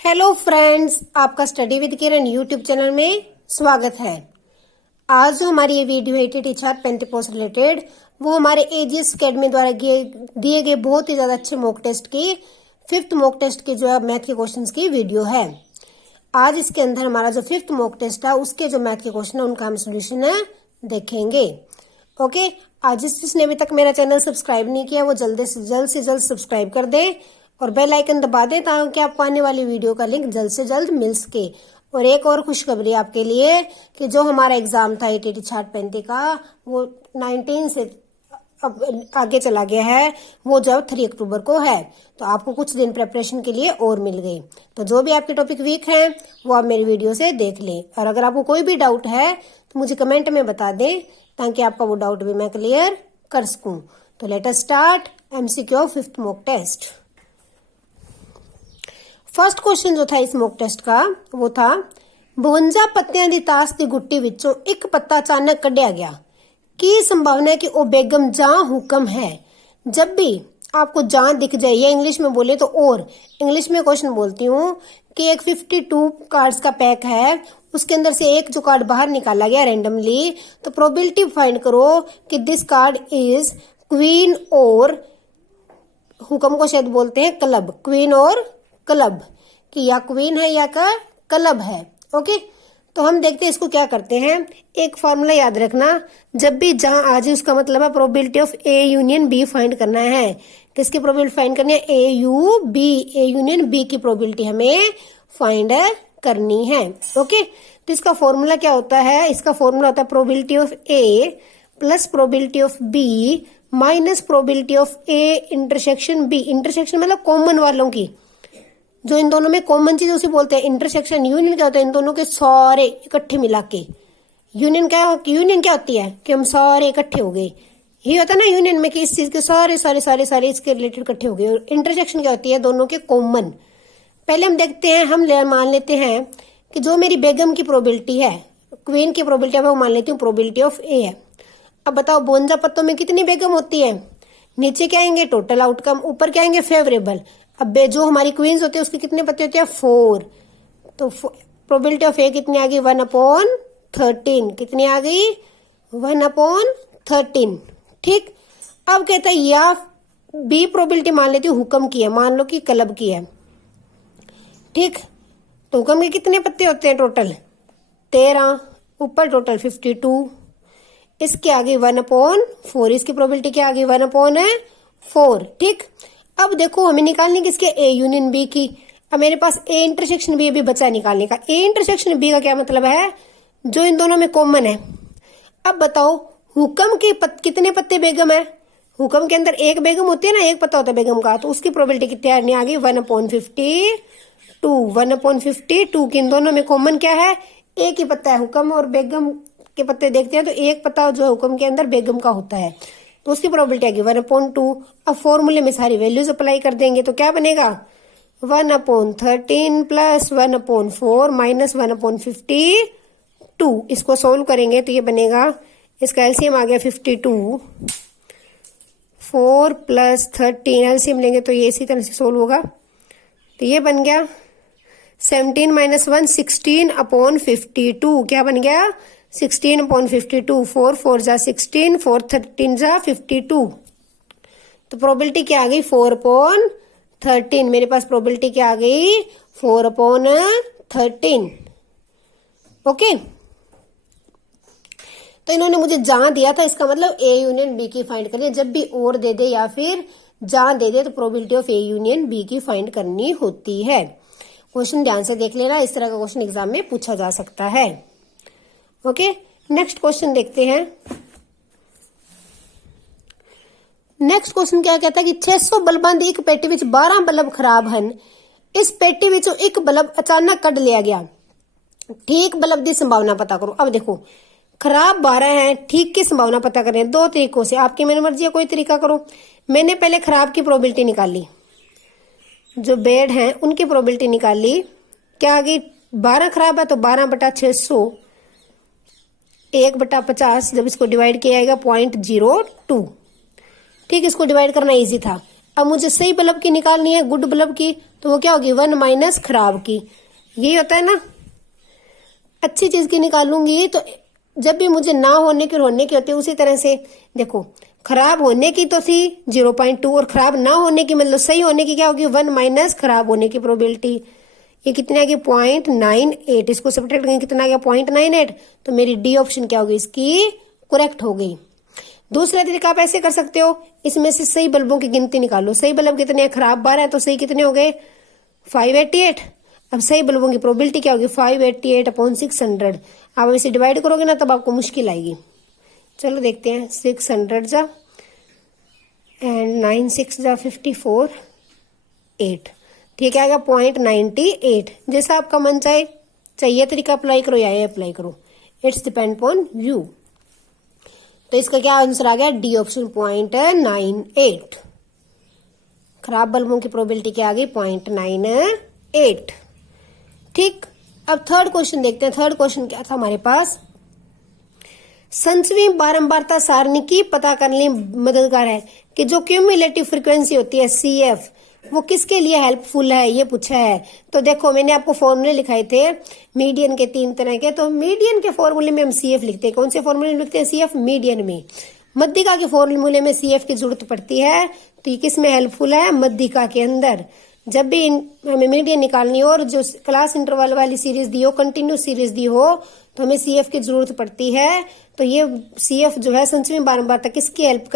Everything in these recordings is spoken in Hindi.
हेलो फ्रेंड्स, आपका study with Kiran YouTube channel में स्वागत है। आज जो हमारी ये वीडियो है टीटी चार्ट पेंटिपोस्ट रिलेटेड, वो हमारे एजीएस अकेडमी द्वारा दिए गए बहुत ही ज्यादा अच्छे मॉक टेस्ट की 5th मॉक टेस्ट की जो है मैथ के क्वेश्चंस की वीडियो है। आज इसके अंदर हमारा जो 5th मॉक टेस्ट है उसके जो मैथ के क्वेश्चन है उनका हम सोल्यूशन देखेंगे। ओके, आज जिसने अभी तक मेरा चैनल सब्सक्राइब नहीं किया वो जल्द से जल्द सब्सक्राइब कर दे और बेल आइकन दबा दें ताकि आपको आने वाली वीडियो का लिंक जल्द से जल्द मिल सके। और एक और खुशखबरी आपके लिए कि जो हमारा एग्जाम था टीटी चार्ट 35 का वो 19 से अब आगे चला गया है, वो जब 3 अक्टूबर को है, तो आपको कुछ दिन प्रिपरेशन के लिए और मिल गई। तो जो भी आपके टॉपिक वीक हैं वो आप मेरी वीडियो से देख लें और अगर आपको कोई भी डाउट है तो मुझे कमेंट में बता दें ताकि आपका वो डाउट भी मैं क्लियर कर सकूं। तो let us start MCQ of 5th mock test. First question जो था इस मॉक टेस्ट का वो था 52 पत्तियां दी ताश दी गुट्टी विचों एक पत्ता अचानक कढ़िया गया, की संभावना है कि वो बेगम जहां हुक्म है। जब भी आपको जहां दिख जाए या इंग्लिश में बोले तो और इंग्लिश में क्वेश्चन बोलती हूँ कि एक 52 कार्ड्स का पैक है, उसके अंदर से एक जो कार्ड बाहर निकाला गया रैंडमली, तो प्रोबेबिलिटी फाइंड करो कि दिस कार्ड इज क्वीन और हुक्म को शायद बोलते हैं क्लब, क्वीन और क्लब, कि या क्वीन है या का क्लब है। ओके, तो हम देखते हैं इसको क्या करते हैं। एक फॉर्मूला याद रखना, जब भी जहां आ जाए उसका मतलब है probability of A union B find करना है। किसकी प्रोबेबिलिटी फाइंड करनी है? ए यूनियन बी की प्रोबेबिलिटी हमें फाइंड करनी है। ओके, तो इसका फॉर्मूला क्या होता है? इसका फॉर्मूला होता है probability of A plus probability of B minus probability of A intersection B. Intersection मतलब कॉमन वालों की, जो इन दोनों में कॉमन चीज उसे बोलते हैं इंटरसेक्शन। यूनियन क्या होता है? इन दोनों के सारे इकट्ठे मिला के। यूनियन क्या होती है कि हम सारे इकट्ठे हो गए। ये होता है ना यूनियन में कि इस चीज के सारे सारे सारे सारे इसके रिलेटेड इकट्ठे हो गए। और इंटरसेक्शन क्या होती है? दोनों के कॉमन। पहले हम देखते हैं, हम मान लेते हैं कि जो मेरी बेगम की प्रोबेबिलिटी है, क्वीन की प्रोबेबिलिटी है, वो मान लेती हूँ प्रोबेबिलिटी ऑफ ए है। अब बताओ 52 पत्तों में कितनी बेगम होती है? नीचे क्या आएंगे? Total outcome. ऊपर क्या आएंगे? फेवरेबल। अब जो हमारी क्वींस होती है उसके कितने पत्ते होते हैं? 4। तो प्रोबेबिलिटी ऑफ ए कितनी आ गई? 1/13। कितनी आ गई? 1/13। ठीक, अब कहता है या बी प्रोबेबिलिटी मान लेती हूँ हुक्म की है, मान लो कि क्लब की है। ठीक, तो हुक्म के कितने पत्ते होते हैं? टोटल 13, ऊपर टोटल 52, इसके आगे 1/4, इसकी प्रोबेबिलिटी क्या आ गई? 1/4। ठीक, अब देखो हमें निकालनी किसके? ए यूनियन बी की। अब मेरे पास ए इंटरसेक्शन बी अभी बचा निकालने का। ए इंटरसेक्शन बी का क्या मतलब है? जो इन दोनों में कॉमन है। अब बताओ हुक्म के कितने पत्ते बेगम है? हुक्म के अंदर एक बेगम होती है ना, एक पत्ता होता है बेगम का, तो उसकी प्रोबेबिलिटी कितनी आ गई? 1/52। 1/52 की इन दोनों में कॉमन क्या है? एक ही पत्ता है। हुक्म और बेगम के पत्ते देखते हैं तो एक पत्ता जो है हुक्म के अंदर बेगम का होता है, तो उसकी प्रोबेबिलिटी आएगी 1/2। अब फॉर्मूले में सारी वैल्यूज अप्लाई कर देंगे तो क्या बनेगा? 1/13 प्लस 1/4 माइनस 1/52। इसको सोल्व करेंगे तो ये बनेगा, इसका एलसीएम आ गया 52, 4 प्लस 13 एलसीएम लेंगे तो ये इसी तरह से सोल्व होगा। तो ये बन गया 17 माइनस 1 16/52। क्या बन गया? 16/52। 4 4 जा 16, 4 13 जा 52। तो प्रोबेबिलिटी क्या आ गई? 4/13। मेरे पास प्रोबेबिलिटी क्या आ गई? 4/13। ओके, तो इन्होंने मुझे जहां दिया था, इसका मतलब ए यूनियन बी की फाइंड करनी है। जब भी और दे दे या फिर जहां दे दे तो probability of A union B की फाइंड करनी होती है। क्वेश्चन ध्यान से देख लेना, इस तरह का क्वेश्चन एग्जाम में पूछा जा सकता है। ओके, नेक्स्ट क्वेश्चन देखते हैं। नेक्स्ट क्वेश्चन क्या कहता है कि 600 बल्बां दी एक पेटी विच 12 बल्ब खराब हन। इस पेटी विचों एक बल्ब अचानक कढ़ लिया गया, ठीक बल्ब की संभावना पता करो। अब देखो खराब 12 है, ठीक की संभावना पता करें दो तरीकों से, आपकी मेरी मर्जी है कोई तरीका करो। मैंने पहले खराब की प्रोबेबिलिटी निकाली, जो बेड है उनकी प्रोबेबिलिटी निकाली। क्या आ गई? 12 खराब है तो 12/600, 1/50। जब इसको डिवाइड किया जाएगा 0.02। ठीक, इसको डिवाइड करना इजी था। अब मुझे सही बल्ब की निकालनी है, गुड बल्ब की, तो वो क्या होगी 1 माइनस खराब की। यही होता है ना, अच्छी चीज की निकालूंगी तो जब भी मुझे ना होने की और होने की होती है उसी तरह से। देखो खराब होने की तो थी 0.2 और खराब ना होने की मतलब सही होने की क्या होगी 1 माइनस खराब होने की प्रोबेबिलिटी। ये कितने आ गई 0.98, इसको सब्ट्रैक्ट करेंगे कितना आ गया 0.98, तो मेरी डी ऑप्शन क्या होगी इसकी करेक्ट हो गई। दूसरा तरीका आप ऐसे कर सकते हो, इसमें से सही बल्बों की गिनती निकालो। सही बल्ब कितने हैं, खराब 12 है तो सही कितने हो गए 588। अब सही बल्बों की प्रोबेबिलिटी क्या होगी 588 अपॉन 600। आप इसे डिवाइड करोगे ना तब आपको मुश्किल आएगी। चलो देखते हैं 600 जा एंड 9 6 जा 54 8, ठीक है, आएगा 0.98। जैसा आपका मन चाहे, चाहिए तरीका अप्लाई करो या ये अप्लाई करो, इट्स डिपेंड अपॉन यू। तो इसका क्या आंसर आ गया डी ऑप्शन 0.98। खराब बल्बों की प्रोबेबिलिटी क्या आ गई 0.98। ठीक, अब थर्ड क्वेश्चन देखते हैं। थर्ड क्वेश्चन क्या था हमारे पास, संचवी बारंबारता सारणी की पता करने मददगार है कि जो क्यूमुलेटिव फ्रीक्वेंसी होती है CF वो किसके लिए हेल्पफुल है, ये पूछा है। तो देखो मैंने आपको फॉर्मूले लिखाए थे मीडियन के 3 तरह के, तो मीडियन के फॉर्मूले में हम CF लिखते हैं। कौन से फॉर्मूले लिखते हैं CF मीडियन में। मध्यिका के फॉर्मूले में CF की जरूरत पड़ती है, तो ये किस में हेल्पफुल है मध्यिका के अंदर। जब भी हमें मीडियन निकालनी हो और जो क्लास इंटरवल वाली सीरीज दी हो, कंटिन्यूस सीरीज दी हो, तो हमें CF की जरूरत पड़ती है। तो ये CF जो है संचवी बारंबारता किसकी हेल्प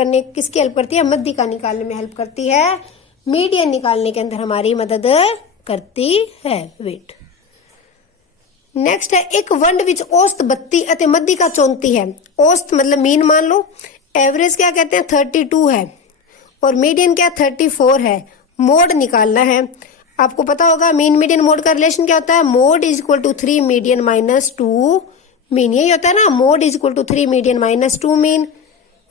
करती है, मध्यिका निकालने में हेल्प करती है, मीडियन निकालने के अंदर हमारी मदद करती है। वेट, नेक्स्ट है एक वंड विच औसत 32 अते मध्यिका 34 है। औसत मतलब मीन मान लो, एवरेज क्या कहते हैं 32 है और मीडियन क्या 34 है। मोड निकालना है। आपको पता होगा मीन मीडियन मोड का रिलेशन क्या होता है, mode is equal to 3 median minus 2 mean. यही होता है ना, mode is equal to 3 median minus 2 mean.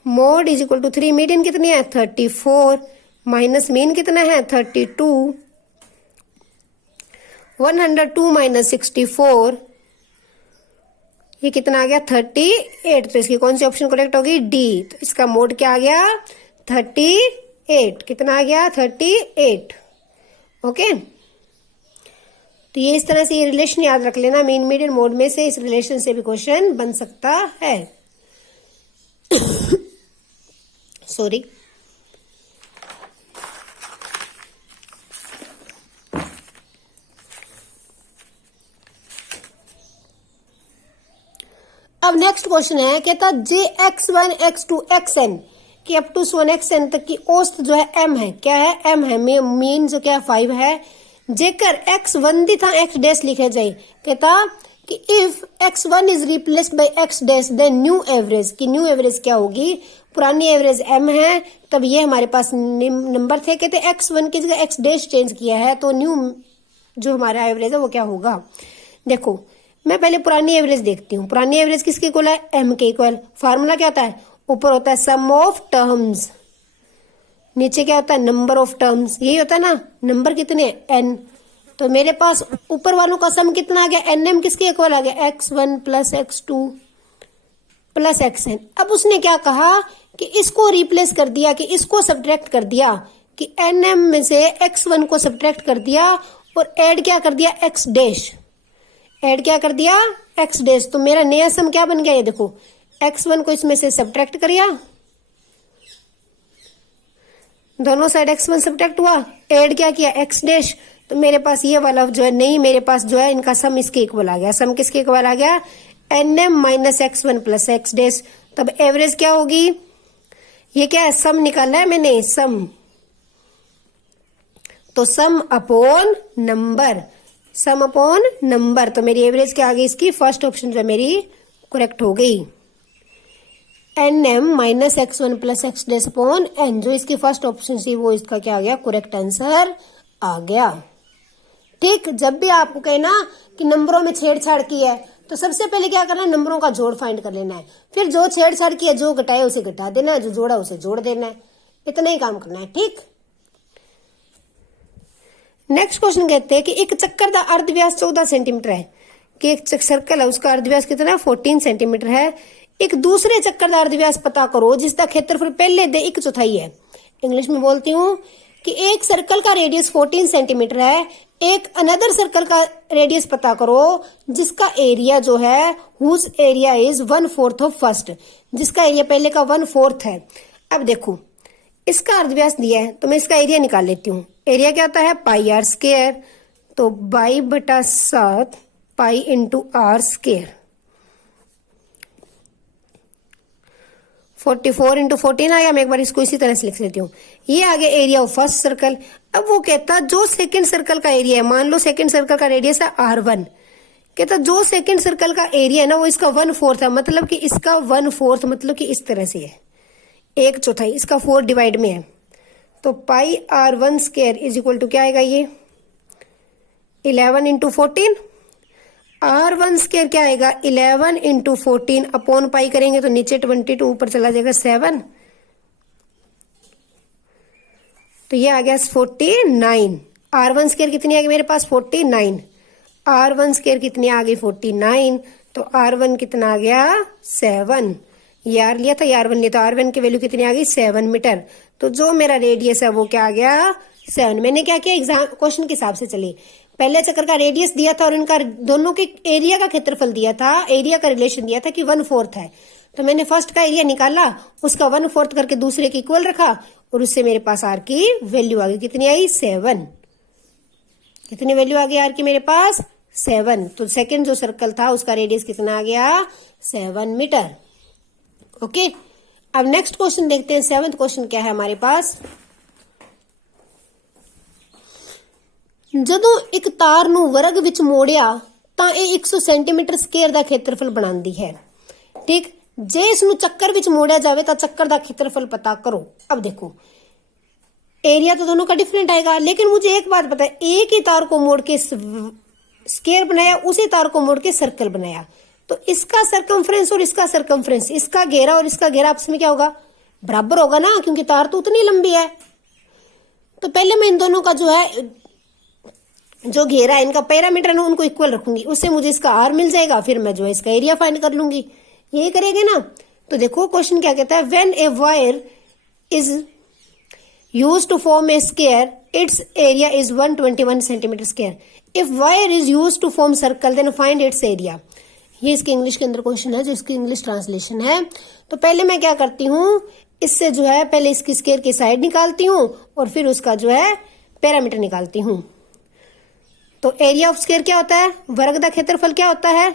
Mode is equal to 3 median कितनी है 34 माइनस मीन कितना है 32। 102 माइनस 64 ये कितना आ गया 38। तो इसकी कौन सी ऑप्शन करेक्ट होगी डी। तो इसका मोड क्या आ गया 38। कितना आ गया 38। ओके, तो ये इस तरह से ये रिलेशन याद रख लेना, मीन मीडियन मोड में से इस रिलेशन से भी क्वेश्चन बन सकता है। सॉरी, अब नेक्स्ट क्वेश्चन है, कहता JX1 X2 XN कि अप टू 1 XN तक की औसत जो है M है। क्या है M है, मीन जो क्या 5 है। जेकर X1 दी था X डैश लिखे जाए। कहता कि if X1 is replaced by X dash then new average, की न्यू एवरेज क्या होगी। पुरानी एवरेज M है, तब ये हमारे पास नंबर थे। कहते X1 की जगह X डैश चेंज किया है तो न्यू जो हमारा एवरेज है वो क्या होगा। देखो मैं पहले पुरानी एवरेज देखती हूँ। पुरानी एवरेज किसके इक्वल है M के इक्वल। फार्मूला क्या होता है, ऊपर होता है सम ऑफ टर्म्स, नीचे क्या होता है नंबर ऑफ टर्म्स। यही होता है ना, नंबर कितने N। तो मेरे पास ऊपर वालों का सम कितना आ गया NM किसके इक्वल आ गया X1 plus X2 plus XN। अब उसने क्या कहा कि इसको रिप्लेस कर दिया, कि इसको सब्ट्रैक्ट कर दिया, कि NM में से X1 को सब्ट्रैक्ट कर दिया और ऐड क्या कर दिया X डैश, ऐड क्या कर दिया X डैश। तो मेरा नया सम क्या बन गया, ये देखो X1 को इसमें से सब्ट्रैक्ट करिया, दोनों साइड X1 सब्ट्रैक्ट हुआ, ऐड क्या किया X डैश। तो मेरे पास ये वाला जो है नहीं, मेरे पास जो है इनका सम इसके इक्वल आ गया। सम किसके इक्वल आ गया NM minus X1 plus X dash. तब एवरेज क्या होगी, ये क्या है सम निकालना है मैंने, सम। तो सम अपॉन नंबर, सम अपॉन नंबर। तो मेरी एवरेज क्या आ गई इसकी, फर्स्ट ऑप्शन जो है मेरी करेक्ट हो गई। NM minus X1 plus X dash upon N, जो इसकी फर्स्ट ऑप्शन थी वो इसका क्या आ गया करेक्ट आंसर आ गया। ठीक, जब भी आपको कहना कि नंबरों में छेड़छाड़ की है तो सबसे पहले क्या करना है, नंबरों का जोड़ फाइंड कर लेना है। फिर जो छेड़छाड़ की है, जो घटाया उसे घटा देना है, जो जोड़ा उसे जोड़ देना है। इतना ही काम करना है। ठीक, नेक्स्ट क्वेश्चन कहते हैं कि एक चक्कर का अर्धव्यास 14 सेंटीमीटर है, कि एक सर्कल है उसका अर्धव्यास कितना है 14 सेंटीमीटर है। एक दूसरे चक्कर का अर्धव्यास पता करो जिसका क्षेत्रफल पहले दे 1/4 है। इंग्लिश में बोलती हूँ, कि एक सर्कल का रेडियस 14 सेंटीमीटर है, एक अनदर सर्कल का रेडियस पता करो जिसका एरिया जो है whose area is 1/4 of first, जिसका एरिया पहले का 1/4 है। अब देखो इसका अर्धव्यास दिया है तो मैं इसका एरिया निकाल लेती हूँ। एरिया क्या होता है पाई आर स्क्वायर, तो बाई बटा 7 pi into r square. 44 into 14 आ गया। मैं एक बार इसको इसी तरह से लिख लेती हूँ। ये आ गया एरिया ऑफ फर्स्ट सर्कल। अब वो कहता जो सेकंड सर्कल का एरिया है, मान लो सेकंड सर्कल का रेडियस है R1, कहता जो सेकंड सर्कल का एरिया है ना वो इसका 1/4 है, मतलब कि इसका 1/4 मतलब कि इस तरह से है, 1/4 इसका 4 डिवाइड में है। तो pi R1 square is equal to क्या आएगा ये 11 इंटू 14। R1 स्क्वायर क्या आएगा 11 इंटू 14 अपॉन पाई करेंगे तो नीचे 22 ऊपर चला जाएगा 7, तो ये आ गया 49। R1 स्क्वायर कितनी आ गई मेरे पास 49। R1 स्क्वायर कितनी आ गई 49, तो R1 कितना आ गया 7। ये R लिया था, ये R1 लिया था, R1 की वैल्यू कितनी आ गई 7 मीटर। तो जो मेरा रेडियस है वो क्या आ गया 7। मैंने क्या किया एग्जाम क्वेश्चन के हिसाब से चली, पहले चक्कर का रेडियस दिया था और इनका दोनों के एरिया का क्षेत्रफल दिया था, एरिया का रिलेशन दिया था कि 1/4 है, तो मैंने फर्स्ट का एरिया निकाला, उसका 1/4 करके दूसरे के इक्वल रखा और उससे मेरे पास आर की वैल्यू आ गई, कितनी आई 7। कितनी वैल्यू आ गई आर की मेरे पास 7। तो सेकंड जो सर्कल था उसका रेडियस कितना आ गया 7 मीटर। ओके, अब नेक्स्ट क्वेश्चन देखते हैं। 7th क्वेश्चन क्या है हमारे पास। ਜਦੋਂ ਇੱਕ ਤਾਰ ਨੂੰ ਵਰਗ ਵਿੱਚ ਮੋੜਿਆ ਤਾਂ ਇਹ 100 ਸੈਂਟੀਮੀਟਰ ਸਕੁਅਰ ਦਾ ਖੇਤਰਫਲ ਬਣਾਉਂਦੀ ਹੈ। ਠੀਕ, ਜੇ ਇਸ ਨੂੰ ਚੱਕਰ ਵਿੱਚ ਮੋੜਿਆ ਜਾਵੇ ਤਾਂ ਚੱਕਰ ਦਾ ਖੇਤਰफल पता करो। अब देखो एरिया तो दोनों का डिफरेंट आएगा, लेकिन मुझे एक बात पता है, एक ही तार को मोड़ के स्क्वायर बनाया, उसी तार को मोड़ के सर्कल बनाया, तो इसका सरकमफ्रेंस और इसका सरकमफ्रेंस, इसका घेरा और इसका घेरा आपस में क्या होगा बराबर होगा ना, क्योंकि तार तो उतनी लंबी है। तो पहले मैं इन दोनों का जो है जो घेरा है इनका पैरामीटर है ना उनको इक्वल रखूंगी, उससे मुझे इसका आर मिल जाएगा, फिर मैं जो है इसका एरिया फाइंड कर लूंगी। यही करेंगे ना। तो देखो क्वेश्चन क्या कहता है, when a wire is used to form a square its area is 121 centimetre square. If wire is used to form circle then find its area. ये इसके इंग्लिश के अंदर क्वेश्चन है, जो इसकी इंग्लिश ट्रांसलेशन है। तो पहले मैं क्या करती हूँ, इससे जो है पहले इसकी स्क्वायर की साइड निकालती हूँ और फिर उसका जो है पैरामीटर निकालती हूँ। तो एरिया ऑफ स्क्वायर क्या होता है, वर्ग का क्षेत्रफल क्या होता है,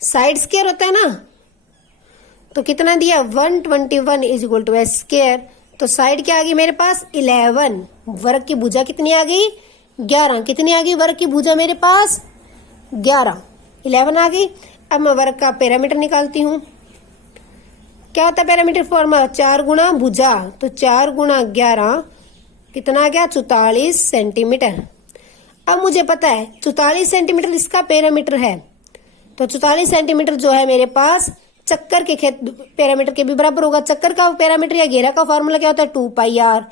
साइड स्क्वायर होता है ना। तो कितना दिया 121 is equal to S square. तो साइड क्या आ गई मेरे पास 11, वर्ग की भुजा कितनी आ गई 11। कितनी आ गई वर्ग की भुजा मेरे पास 11, 11 आ गई। अब मैं वर्ग का पैरामीटर निकालती हूँ। क्या होता है पैरामीटर फॉर्मूला 4 गुणा भुजा, तो 4 गुणा 11 कितना आ गया 44 सेंटीमीटर। अब मुझे पता है 44 सेंटीमीटर इसका पैरामीटर है, तो 44 सेंटीमीटर जो है मेरे पास चक्कर के पैरामीटर के भी बराबर होगा। चक्कर का पैरामीटर या घेरा का फॉर्मूला क्या होता है 2 pi r.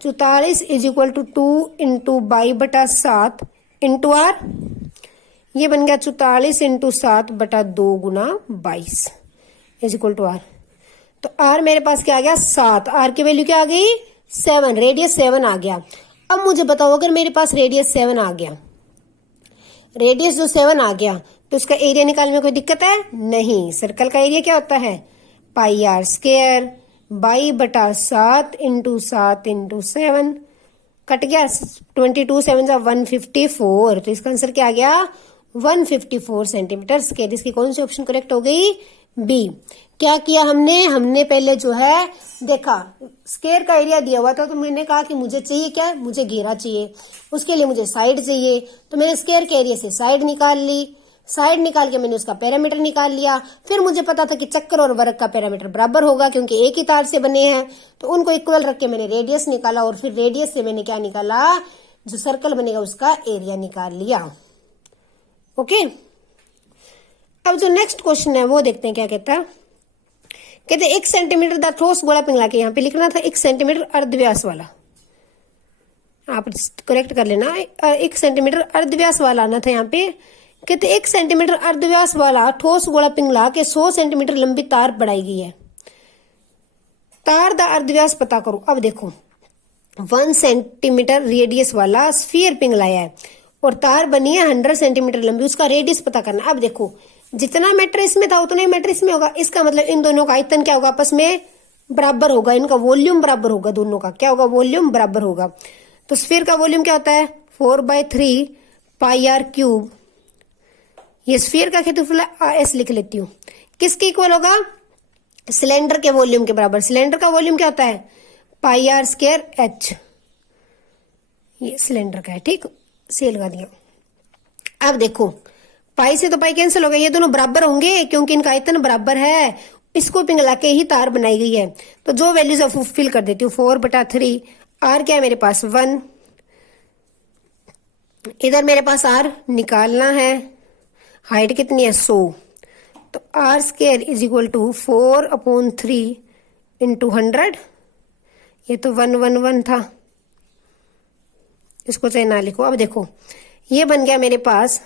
44 is equal to 2 into by बटा 7 इंटू आर। ये बन गया 44 इंटू 7 बटा 2 गुना 22 इज इक्वल टू आर। तो आर मेरे पास क्या आ गया 7, आर की वैल्यू क्या आ गई 7, रेडियस 7 आ गया। अब मुझे बताओ अगर मेरे पास रेडियस 7 आ गया, रेडियस जो 7 आ गया तो उसका एरिया निकालने में कोई दिक्कत है नहीं। सर्कल का एरिया क्या होता है पाई आर स्क्वायर बाई बटा 7 इंटू 7 कट गया 22 7 154। तो इसका आंसर क्या आ गया 154 सेंटीमीटर स्क्वायर। इसकी कौन सी ऑप्शन करेक्ट हो गई बी। क्या किया हमने पहले जो है देखा स्क्वायर का एरिया दिया हुआ था, तो मैंने कहा कि मुझे चाहिए क्या है, मुझे घेरा चाहिए, उसके लिए मुझे साइड चाहिए। तो मैंने स्क्वायर के एरिया से साइड निकाल ली, साइड निकाल के मैंने उसका पैरामीटर निकाल लिया। फिर मुझे पता था कि चक्कर और वर्ग का पैरामीटर बराबर होगा क्योंकि एक ही तार से बने हैं, तो उनको इक्वल रख के मैंने रेडियस निकाला और फिर रेडियस से मैंने क्या निकाला जो सर्कल बनेगा उसका एरिया निकाल लिया। ओके, अब जो नेक्स्ट क्वेश्चन है वो देखते हैं क्या कहता है। कहते 1 सेंटीमीटर का ठोस गोला पिघला के, यहाँ पे लिखना था 1 सेंटीमीटर अर्धव्यास वाला, आप करेक्ट कर लेना, 1 सेंटीमीटर अर्धव्यास वाला आना था यहाँ पे। कहते 1 सेंटीमीटर अर्धव्यास वाला ठोस गोला पिघला के 100 सेंटीमीटर लंबी तार बढ़ाई गई है, तार का अर्धव्यास पता करो। अब देखो 1 सेंटीमीटर रेडियस वाला स्फीयर पिघलाया है और तार बनी है 100 सेंटीमीटर लंबी, उसका रेडियस पता करना। अब देखो जितना मैटर इसमें था उतना ही मैटर इसमें होगा, इसका मतलब इन दोनों का आयतन क्या होगा, आपस में बराबर होगा, इनका वॉल्यूम बराबर होगा, दोनों का क्या होगा, वॉल्यूम बराबर होगा। तो स्फीयर का वॉल्यूम क्या होता है 4/3 पाई आर क्यूब। ये स्फीयर का क्षेत्रफल एस लिख लेती हूँ, किसके इक्वल होगा, सिलेंडर के वॉल्यूम के बराबर। सिलेंडर का वॉल्यूम क्या होता है पाई आर स्क्वायर एच, ये सिलेंडर का है, ठीक, से लगा दिया। अब देखो पाई से तो पाई कैंसिल हो गया, ये दोनों बराबर होंगे क्योंकि इनका आयतन बराबर है, इसको पिघला के ही तार बनाई गई है। तो जो वैल्यूज फिल कर देती हूँ 4/3, आर क्या है मेरे पास 1, इधर मेरे पास आर निकालना है, हाइट कितनी है 100, तो r square is equal to 4/3 into 100, ये तो 111 था, इसको चाहे ना लिखो। अब देखो ये बन गया मेरे पास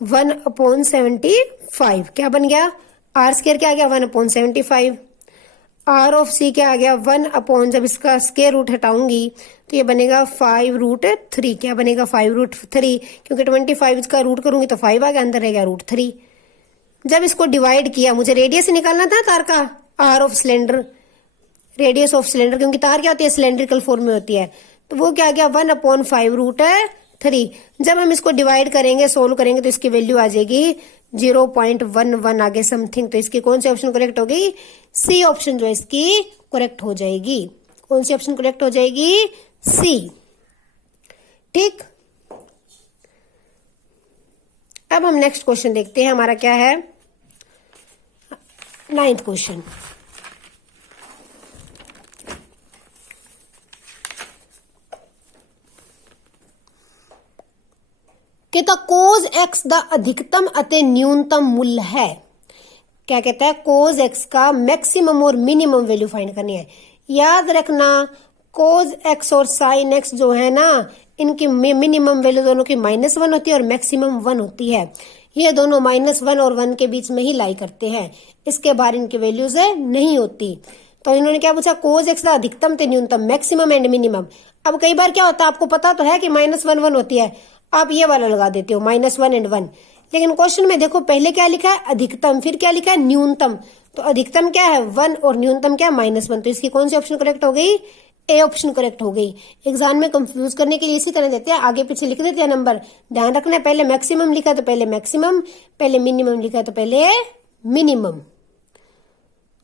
1/75, क्या बन गया, आर स्क्वायर क्या आ गया 1/75, आर ऑफ सी क्या आ गया 1 जब इसका स्क्वायर रूट हटाऊंगी तो ये बनेगा 5√3, क्या बनेगा 5√3, क्योंकि 25 का रूट करूंगी तो 5 आ गया, अंदर रहेगा √3। जब इसको डिवाइड किया, मुझे रेडियस निकालना था तार का, r of cylinder, radius of cylinder, क्योंकि तार क्या होती है सिलेंड्रिकल फॉर्म में होती है, तो वो क्या आ गया 1/5√3। जब हम इसको डिवाइड करेंगे, सोल्व करेंगे तो इसकी वैल्यू आ जाएगी 0.11 आगे समथिंग। तो इसकी कौन सी ऑप्शन करेक्ट होगी, सी ऑप्शन जो है इसकी करेक्ट हो जाएगी। कौन सी ऑप्शन करेक्ट हो जाएगी, सी, ठीक। अब हम नेक्स्ट क्वेश्चन देखते हैं, हमारा क्या है 9th क्वेश्चन। कहता कोज एक्स दा अधिकतम अते न्यूनतम मूल्य है। क्या कहता है, कोज एक्स का मैक्सिमम और मिनिमम वैल्यू फाइंड करनी है। याद रखना कोज एक्स और साइन एक्स जो है ना, इनकी मिनिमम वैल्यू दोनों की -1 होती है और मैक्सिमम 1 होती है। ये दोनों -1 और 1 के बीच में ही लाई करते हैं, इसके बाहर इनकी वैल्यूज नहीं होती। तो इन्होंने क्या पूछा, कोज एक्स का अधिकतम ते न्यूनतम, मैक्सिमम एंड मिनिमम। अब कई बार क्या होता है, आपको पता तो है कि -1 1 होती है, आप ये वाला लगा देते हो -1 एंड 1, लेकिन क्वेश्चन में देखो पहले क्या लिखा है अधिकतम, फिर क्या लिखा है न्यूनतम। तो अधिकतम क्या है 1 और न्यूनतम क्या है -1, तो इसकी कौन सी ऑप्शन करेक्ट हो गई, ए ऑप्शन करेक्ट हो गई। एग्जाम में कंफ्यूज करने के लिए इसी तरह देते हैं, आगे पीछे लिख देते हैं नंबर, ध्यान रखना पहले मैक्सिमम लिखा तो पहले मैक्सिमम, पहले मिनिमम लिखा तो पहले मिनिमम।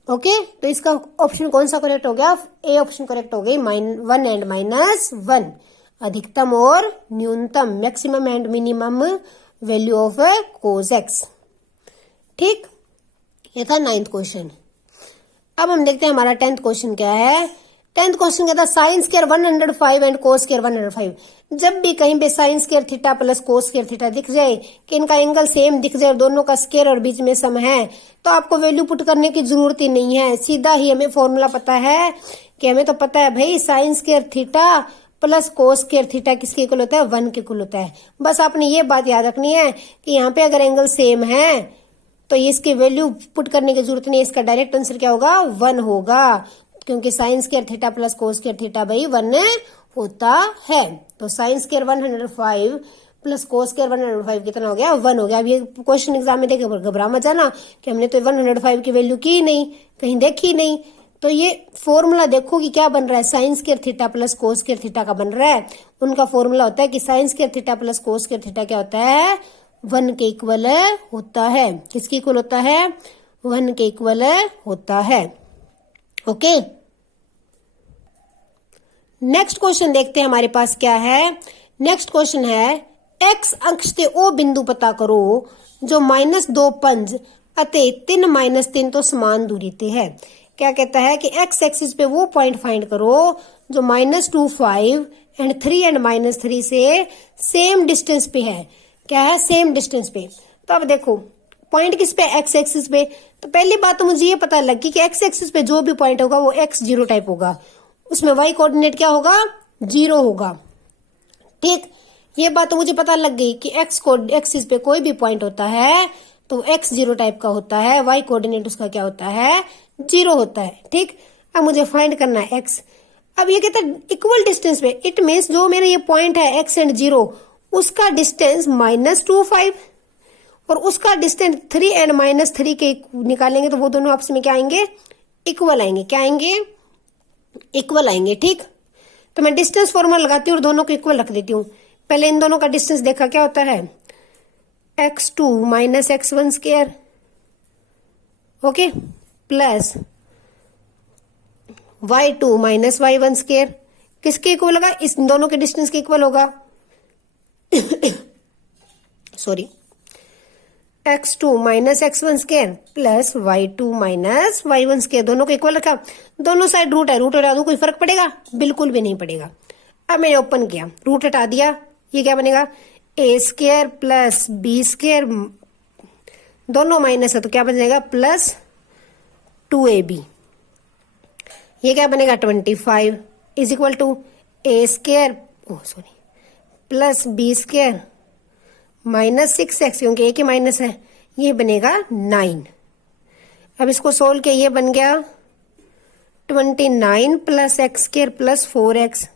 ओके, तो इसका ऑप्शन कौन सा करेक्ट हो गया, ए ऑप्शन करेक्ट हो गई, 1 एंड -1, अधिकतम और न्यूनतम, maximum and minimum value of cos x, ठीक। ये था 9th क्वेश्चन। अब हम देखते हैं हमारा 10th क्वेश्चन क्या है। 10th क्वेश्चन कहता है sine square 105 and cos square 105। जब भी कहीं पे sine square theta plus cos square theta दिख जाए कि इनका एंगल सेम दिख जाए और दोनों का स्क्वायर और बीच में सम है, तो आपको वैल्यू पुट करने की जरूरत ही नहीं है, सीधा ही हमें फॉर्मूला पता है कि हमें तो पता है भाई sine square theta plus cos square theta किसके इक्वल होता है 1 के इक्वल होता है। बस आपने ये बात याद रखनी है कि यहाँ पे अगर एंगल सेम है तो इसकी वैल्यू पुट करने की जरूरत नहीं, इसका डायरेक्ट आंसर क्या होगा 1 होगा, क्योंकि sine square theta plus cos square theta भाई 1 होता है। तो sine square 105 plus cos square 105 कितना हो गया 1 हो गया। अब ये क्वेश्चन एग्जाम में देखे घबरा मत जाना कि हमने तो 105 की वैल्यू की नहीं, कहीं देखी नहीं। तो ये फॉर्मूला देखो कि क्या बन रहा है, sine square theta plus cos square theta का बन रहा है। उनका फॉर्मूला होता है कि sine square theta plus cos square theta क्या होता है 1 के इक्वल होता है। किसके इक्वल होता है 1 के इक्वल होता है। ओके, नेक्स्ट क्वेश्चन देखते हैं हमारे पास क्या है। नेक्स्ट क्वेश्चन है एक्स अक्ष से ओ बिंदु पता करो जो -2 पंज अते 3 -3 तो समान दूरी ते है। क्या कहता है कि एक्स एक्सिस पे वो पॉइंट फाइंड करो जो -2 एंड 3 एंड -3 से सेम डिस्टेंस पे है। क्या है सेम डिस्टेंस पे। तो अब देखो पॉइंट किस पे एक्स एक्सिस पे, तो पहली बात तो मुझे ये पता लगी कि एक्स एक्सिस पे जो भी पॉइंट होगा वो x0 टाइप होगा, उसमें y कोऑर्डिनेट क्या होगा 0 होगा, ठीक। ये बात तो मुझे पता लग गई कि एक्सिस पे कोई भी पॉइंट होता है तो x0 टाइप का होता है, y कोऑर्डिनेट उसका क्या होता है 0 होता है, ठीक। अब मुझे फाइंड करना है x। अब ये कहता है इक्वल डिस्टेंस पे, इट मीन्स जो मेरा ये पॉइंट है एक्स एंड 0 उसका डिस्टेंस -2 5 और उसका डिस्टेंस 3 एंड -3 के निकालेंगे तो वो दोनों आपस में क्या आएंगे, इक्वल आएंगे। क्या आएंगे, इक्वल आएंगे। ठीक, तो मैं डिस्टेंस फॉर्मूला लगाती हूँ और दोनों को इक्वल रख देती हूँ। पहले इन दोनों का डिस्टेंस देखा, क्या होता है x2 - x1 square, okay, plus y2 - y1 square. किसके इक्वल होगा, इस दोनों के डिस्टेंस के इक्वल होगा। Sorry, x2 - x1 square plus y2 - y1 square, दोनों को इक्वल रखा। दोनों साइड रूट है, रूट हटा दूं, कोई फर्क पड़ेगा, बिल्कुल भी नहीं पड़ेगा। अब मैंने ओपन किया, रूट हटा दिया, ये क्या बनेगा a square plus b square, दोनों माइनस है तो क्या बन जाएगा प्लस 2ab। ये क्या बनेगा 25 is equal to a square plus b square -6x, क्योंकि एक ही माइनस है, ये बनेगा 9। अब इसको सोल्व किया, ये बन गया 29 plus x square plus 4x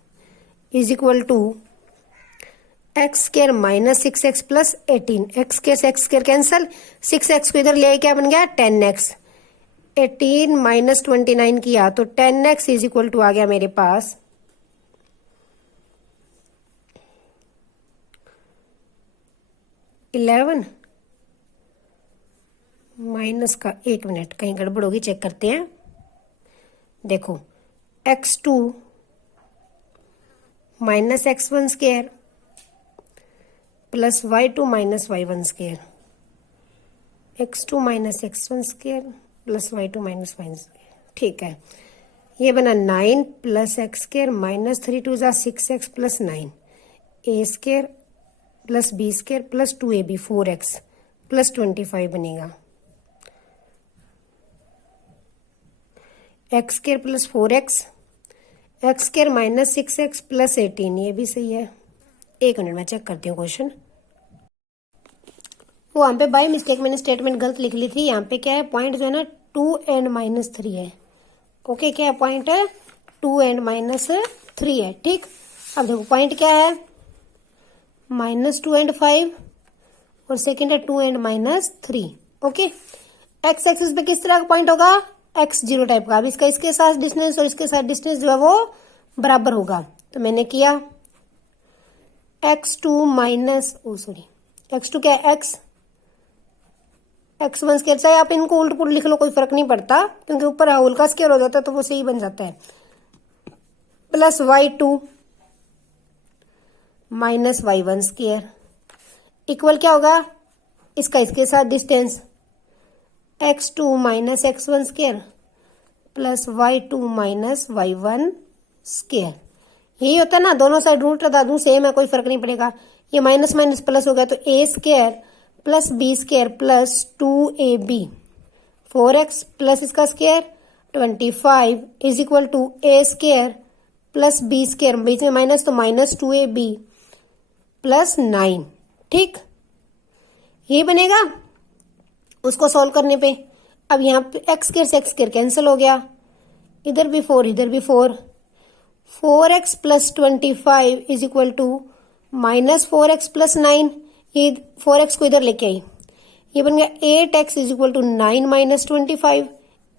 is equal to x square -6x plus 18। X square cancel, 6x को इधर ले आए, क्या बन गया 10x। 18 - 29 किया तो 10x इज इक्वल टू आ गया मेरे पास 11 माइनस का, 1 मिनट कहीं गड़बड़ होगी, चेक करते हैं। देखो x2 - x1 square plus y2 - y1 square, x2 - x1 square plus y2 - y1 square. ठीक है, ये बना 9 प्लस एक्स स्क्वायर -3 2 जा 6x plus 9 a square plus b square plus 2ab 4x plus 25 बनेगा। X square plus 4x, x square -6x plus 18, ये भी सही है। 1 मिनट में चेक करती हूँ क्वेश्चन। वो यहाँ पे बाय मिस्टेक मैंने स्टेटमेंट गलत लिख ली थी। यहाँ पे क्या है, पॉइंट जो है ना 2 एंड -3 है। ओके, क्या है पॉइंट है 2 एंड -3 है। ठीक, अब देखो पॉइंट क्या है -2 एंड 5 और सेकेंड है 2 एंड -3। ओके, एक्स एक्सिस पे किस तरह का पॉइंट होगा, x0 टाइप का। अब इसका इसके साथ डिस्टेंस और इसके साथ डिस्टेंस जो है वो बराबर होगा। तो मैंने किया x2 क्या है x1 स्क्वायर, चाहे आप इनको उल्ट पुल्ट लिख लो, कोई फर्क नहीं पड़ता, क्योंकि ऊपर होल का स्क्वायर हो जाता है तो वो सही बन जाता है, plus y2 - y1 square equal क्या होगा, इसका इसके साथ distance x2 - x1 square plus y2 - y1 square. यही होता है ना, दोनों साइड रूट हटा दूं, सेम है, कोई फर्क नहीं पड़ेगा। ये माइनस माइनस प्लस हो गया तो a square plus b square plus 2ab 4x plus इसका square 25 is equal to a square plus b square, बीच में माइनस तो -2ab प्लस 9। ठीक, ये बनेगा उसको सॉल्व करने पे। अब यहाँ पे एक्स स्क्वायर से एक्स स्क्वायर कैंसिल हो गया, इधर भी 4 इधर भी 4, 4x plus 25 is equal to -4x plus 9, ये 4x को इधर लेके आई, ये बन गया 8x is equal to 9 - 25,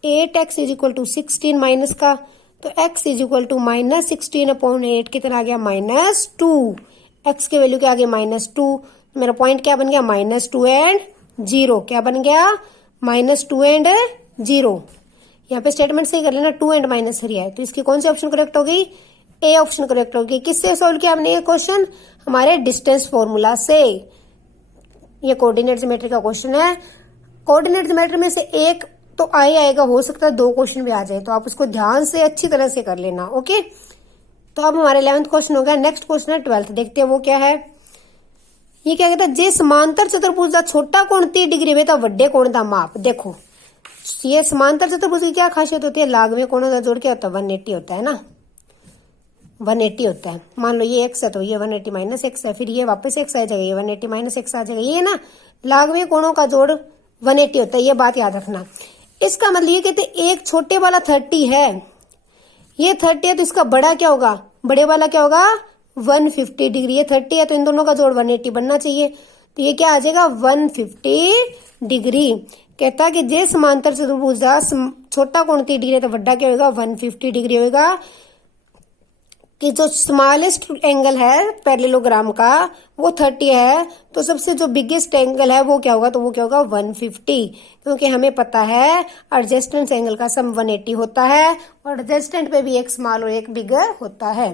8x is equal to 16 minus का, तो x इज इक्वल टू -16/8 कितना आ गया -2, x के वैल्यू क्या आ गया -2। मेरा पॉइंट क्या बन गया -2 एंड 0, क्या बन गया -2 एंड 0। यहाँ पे स्टेटमेंट सही कर लेना, 2 एंड -3 है, तो इसकी कौन सी ऑप्शन करेक्ट हो गई, ए ऑप्शन करेक्ट होगी। किससे सोल्व किया हमने ये क्वेश्चन, हमारे डिस्टेंस फॉर्मूला से। ये कोऑर्डिनेट ज्योमेट्री का क्वेश्चन है। कोऑर्डिनेट ज्योमेट्री में से एक तो आएगा, हो सकता है 2 क्वेश्चन भी आ जाए, तो आप उसको ध्यान से अच्छी तरह से कर लेना। ओके, तो अब हमारे 11th क्वेश्चन हो गया। नेक्स्ट क्वेश्चन है 12th, देखते हैं वो क्या है। ये क्या कहता है, जे समांतर चतुर्भुज का छोटा कोण 30 डिग्री वे तो बड़े कोण का माप। देखो ये समांतर चतुर्भुज की क्या खासियत होती है, लागवे कोणों का जोड़ क्या होता है 180 होता है ना, 180 होता है। मान लो ये x है तो ये 180 माइनस x है, फिर ये वापस x आ जाएगा, ये 180 माइनस x आ जाएगा। ये ना लागवे कोणों का जोड़ 180 होता है, ये बात याद रखना। इसका मतलब ये कहते एक छोटे वाला 30 है, ये 30 है तो इसका बड़ा क्या होगा, बड़े वाला क्या होगा 150 डिग्री। ये 30 है तो इन दोनों का जोड़ 180 बनना चाहिए। तो ये क्या आ जाएगा 150 डिग्री। कहता है कि जे समांतर चतुर्भुज दा छोटा कोण 30 डिग्री तो बड़ा क्या होगा 150 डिग्री होगा। कि जो स्मॉलेस्ट एंगल है पैरेललोग्राम का वो 30 है, तो सबसे जो बिगेस्ट एंगल है वो क्या होगा, तो वो क्या होगा 150। क्योंकि हमें पता है एडजेस्टेंट एंगल का सम 180 होता है और एडजेस्टेंट पे भी एक स्मॉल और एक बिगर होता है।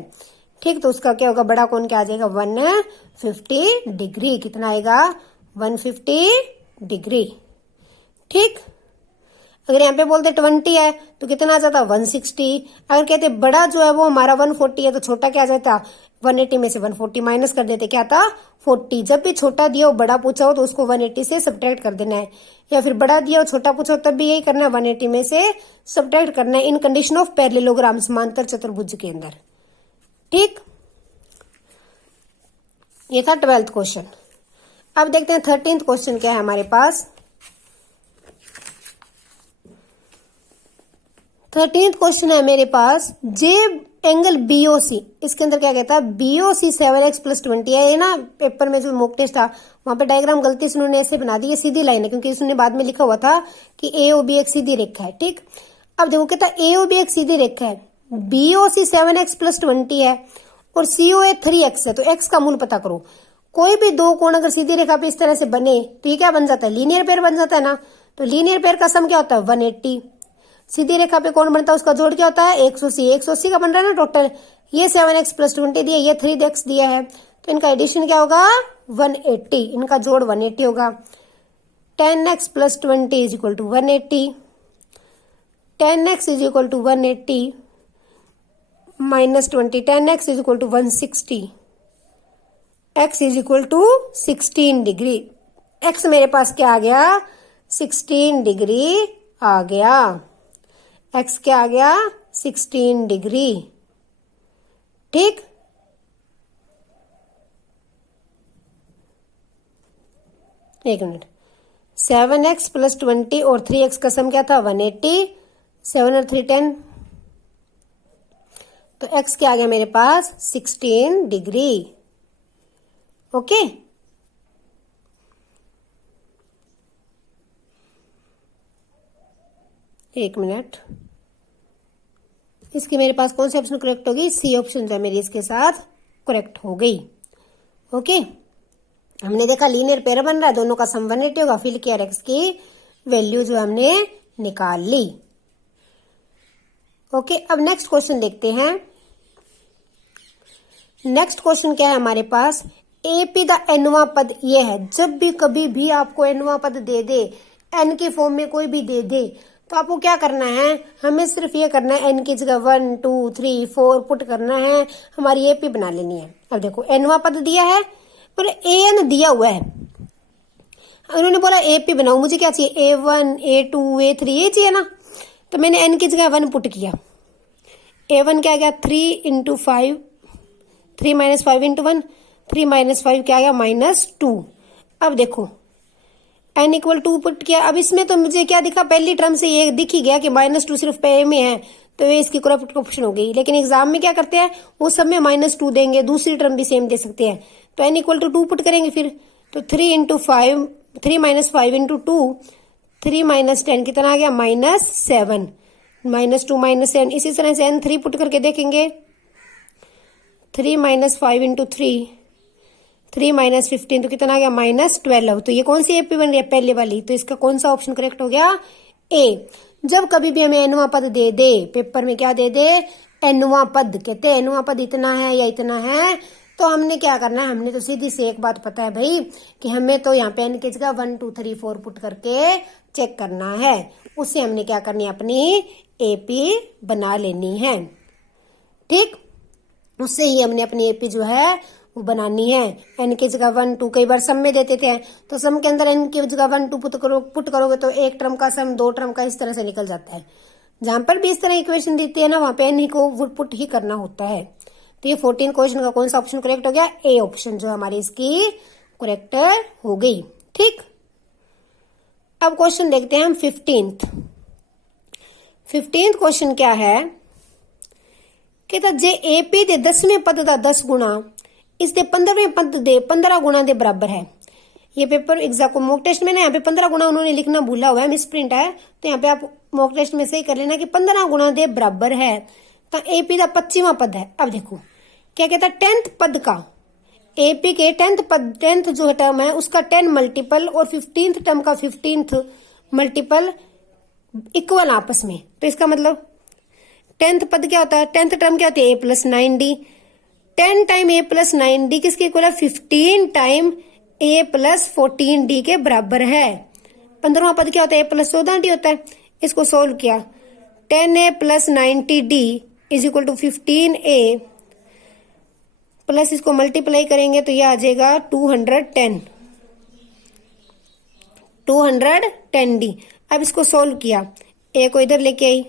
ठीक, तो उसका क्या होगा, बड़ा कोण क्या आ जाएगा 150 डिग्री। कितना आएगा 150 डिग्री। ठीक, अगर यहाँ पे बोलते 20 है तो कितना आ जाता 160। अगर कहते बड़ा जो है वो हमारा 140 है तो छोटा क्या आ जाता 180 में से 140 माइनस कर देते, क्या था 40। जब भी छोटा दिया हो बड़ा पूछा हो तो उसको 180 से सब्ट्रैक्ट कर देना है, या फिर बड़ा दिया हो छोटा पूछा हो तब भी यही करना है 180 में से सब्ट्रैक्ट करना है इन कंडीशन ऑफ पैरेललोग्राम समांतर चतुर्भुज के अंदर। ठीक, ये था 12th क्वेश्चन। अब देखते हैं 13th क्वेश्चन क्या है हमारे पास। 13th क्वेश्चन है मेरे पास, जे एंगल बीओसी, इसके अंदर क्या कहता है बीओसी 7x + 20 है। ये ना पेपर में जो मॉक टेस्ट था वहां पे डायग्राम गलती से उन्होंने ऐसे बना दी, ये सीधी लाइन है क्योंकि इसने बाद में लिखा हुआ था कि AOB एक सीधी रेखा है। ठीक, अब देखो कहता है AOB एक सीधी रेखा है, BOC 7x + 20 है और COA 3x है। तो x का मूल पता करो। कोई भी दो कोण अगर सीधी रेखा पे इस तरह से बने तो ये क्या बन जाता है, लीनियर पेयर बन जाता है ना। तो लीनियर पेयर का सम क्या होता है 180। सीधी रेखा पे कौन बनता है उसका जोड़ क्या होता है 180। 180 का बन रहा है ना टोटल। ये 7x + 20 दिया, ये 3x दिया है, तो इनका एडिशन क्या होगा 180। इनका जोड़ 180 होगा। 10x + 20 = 180, 10x = 180 - 20, 10x = 160, x = 16 degree. x मेरे पास क्या आ गया 16 डिग्री आ गया। x क्या आ गया 16 डिग्री। ठीक, एक मिनट, 7x + 20 और 3x का सम क्या था 180, 7 और 3 10, तो x क्या आ गया मेरे पास 16 डिग्री। ओके, एक मिनट, इसकी मेरे पास कौन सी ऑप्शन करेक्ट होगी, सी ऑप्शन जो है मेरी इसके साथ करेक्ट हो गई। ओके, हमने देखा लीनियर पेयर बन रहा है, दोनों का सम 180 होगा, फिल किया एक्स की वैल्यू जो हमने निकाल ली। ओके, अब नेक्स्ट क्वेश्चन देखते हैं। नेक्स्ट क्वेश्चन क्या है हमारे पास, एपी द एनवा पद ये है। जब भी कभी भी आपको एनवा पद दे दे, एन के फॉर्म में कोई भी दे दे, तो आपको क्या करना है, हमें सिर्फ ये करना है एन की जगह 1 2 3 4 पुट करना है, हमारी एपी बना लेनी है। अब देखो एनवा पद दिया है और एन दिया हुआ है, उन्होंने बोला एपी बनाओ, मुझे क्या चाहिए A1 A2 A3 ये चाहिए ना, तो मैंने एन की जगह 1 पुट किया। A1 क्या गया 3 × 5, 3 - 5 × 1, 3 - 5 क्या गया -2। अब देखो n = 2 पुट किया। अब इसमें तो मुझे क्या दिखा, पहली टर्म से ये दिख ही गया कि -2 सिर्फ पे में है, तो ये इसकी करेक्ट ऑप्शन हो गई। लेकिन एग्जाम में क्या करते हैं, वो सब में -2 देंगे, दूसरी टर्म भी सेम दे सकते हैं। तो n = 2 पुट करेंगे फिर, तो 3 × 5, 3 - 5 × 2, 3 - 10 कितना आ गया -7, -2 - 7। इसी तरह से n3 पुट करके देखेंगे, 3 - 5 × 3, 3 - 15 तो कितना आ गया -12। तो ये कौन सी एपी बन रही है, पहले वाली, तो इसका कौन सा ऑप्शन करेक्ट हो गया ए। जब कभी भी हमें एनवा पद दे दे, पेपर में क्या दे दे एनवा पद, कहते हैं एनवा पद इतना है या इतना है, तो हमने क्या करना है, हमने तो सीधी से एक बात पता है भाई कि हमें तो यहाँ पे एन की जगह 1 2 3 4 पुट करके चेक करना है। उससे हमने क्या करनी है, अपनी एपी बना लेनी है। ठीक, उससे ही हमने अपनी एपी जो है वो बनानी है। एन की जगह 1 2, कई बार सम में देते थे तो सम के अंदर एन की जगह 1 2 पुट करोगे तो एक टर्म का सम 2 टर्म का इस तरह से निकल जाता है। जहां पर भी इस तरह इक्वेशन देती है ना, वहां पे एन को पुट ही करना होता है। तो ये 14 क्वेश्चन का कौन सा ऑप्शन करेक्ट हो गया, ए ऑप्शन जो हमारी इसकी करेक्ट हो गई। ठीक, अब क्वेश्चन देखते हैं हम 15th क्वेश्चन क्या है, कहता जे एपी दे 10वें पद का 10 गुणा इसके 15वें पद दे 15 गुणा के बराबर है। ये पेपर एग्जाम को मॉक टेस्ट में ना यहाँ पे 15 गुणा उन्होंने लिखना भूला हुआ है, मिस प्रिंट है, तो यहाँ पे आप मॉक टेस्ट में सही कर लेना कि 15 गुणा के बराबर है। तो एपी का 25वां पद है। अब देखो क्या कहता है 10th पद का, एपी के 10th जो टर्म है उसका 10 मल्टीपल और 15th टर्म का 15th मल्टीपल इक्वल आपस में। तो इसका मतलब 10th पद क्या होता है, 10th टर्म क्या होती है, a plus 9d। 10 time a plus 9d किसके इक्वल है, 15 टाइम a प्लस 14d के बराबर है। 15वां पद क्या होता है, a प्लस 14d होता है। इसको सोल्व किया 10a plus 90d is equal to 15a plus इसको मल्टीप्लाई करेंगे तो ये आ जाएगा 210d। अब इसको सोल्व किया, a को इधर लेके आई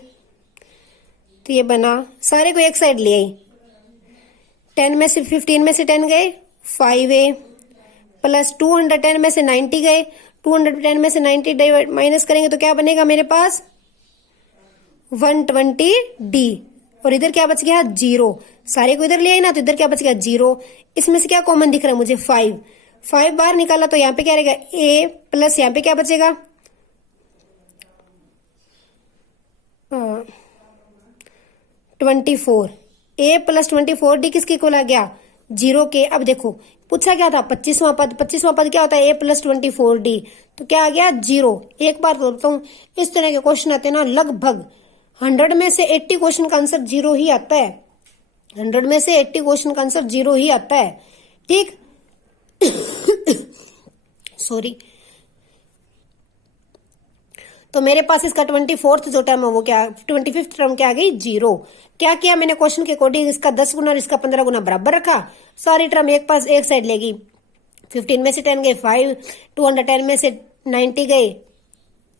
तो ये बना, सारे को एक साइड ले आई, 10 में से 15 में से 10 गए 5a प्लस 210 में से 90 गए, 210 में से 90 माइनस करेंगे तो क्या बनेगा मेरे पास 120d। और इधर क्या बच गया 0, सारे को इधर ले आई ना तो इधर क्या बच गया 0। इसमें से क्या कॉमन दिख रहा है मुझे 5 बाहर निकाला तो यहाँ पे क्या रहेगा a प्लस यहाँ पे क्या बचेगा 24, a प्लस 24d किसके इक्वल आ गया 0 के। अब देखो पूछा क्या था 25वां पद, 25वां पद क्या होता है a प्लस 24d, तो क्या आ गया 0। एक बार तो बताऊं इस तरह के क्वेश्चन आते हैं ना लगभग 100 में से 80 क्वेश्चन का आंसर 0 ही आता है, 100 में से 80 क्वेश्चन का आंसर 0 ही आता है, ठीक। सॉरी। तो मेरे पास इसका 24th जो टर्म है वो क्या, 25th टर्म क्या आ गई 0। क्या किया मैंने क्वेश्चन के अकॉर्डिंग, इसका 10 गुना और इसका 15 गुना बराबर रखा, सारी टर्म एक पास एक साइड लेगी, 15 में से 10 गए 5, 210 में से 90 गए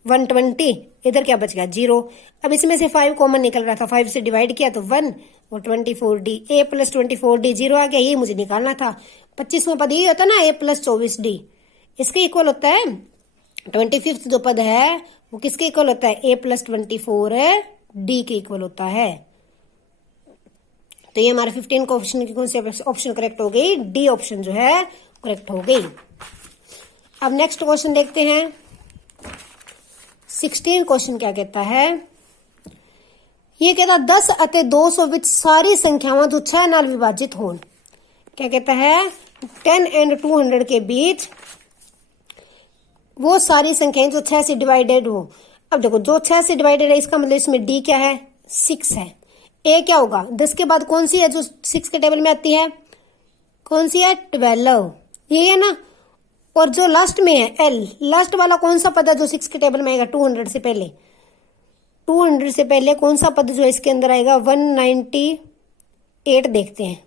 120, इधर क्या बच गया 0। अब इसमें से 5 कॉमन निकल रहा था, 5 से डिवाइड किया तो 1 और 24d, a प्लस 24d 0 आ गया, ये मुझे निकालना था। 25वां पद ये होता है ना a प्लस 24d, इसके इक्वल होता है 25th जो पद है वो किसके इक्वल होता है a प्लस 24d के इक्वल होता है। तो ये हमारे 15 क्वेश्चन की कौन सी ऑप्शन करेक्ट हो गई, डी ऑप्शन जो है करेक्ट हो गई। अब नेक्स्ट क्वेश्चन देखते हैं 16 क्वेश्चन क्या कहता है। ये कहता 10 ਅਤੇ 200 ਵਿੱਚ सारी संख्यावां जो 6 नाल विभाजित होन। क्या कहता है 10 एंड 200 के बीच वो सारी संख्याएं जो 6 से डिवाइडेड हो। अब देखो जो 6 से डिवाइडेड है इसका मतलब इसमें डी क्या है 6 है। ए क्या होगा 10 के बाद कौन सी है जो 6 के टेबल में आती है, कौन सी है 12, ये है ना। और जो लास्ट में है एल, लास्ट वाला कौन सा पद है जो 6 के टेबल में आएगा 200 से पहले, 200 से पहले कौन सा पद जो इसके अंदर आएगा 198 देखते हैं।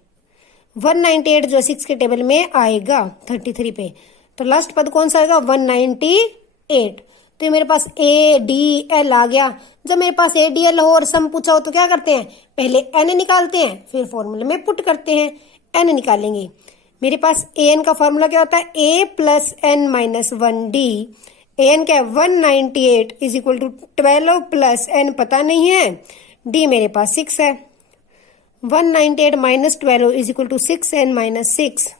198 जो 6 के टेबल में आएगा 33 पे, तो लास्ट पद कौन सा आएगा 198। तो ये मेरे पास ए डी एल आ गया। जब मेरे पास ए डी एल हो और सम पूछा हो तो क्या करते हैं पहले एन निकालते हैं फिर फॉर्मूले में पुट करते हैं, एन निकालेंगे। मेरे पास ए एन का फॉर्मूला क्या होता है A plus n minus 1d। A n क्या है 198 is equal to 12 plus n पता नहीं है, डी मेरे पास 6 है। 198 minus 12 is equal to 6n minus 6।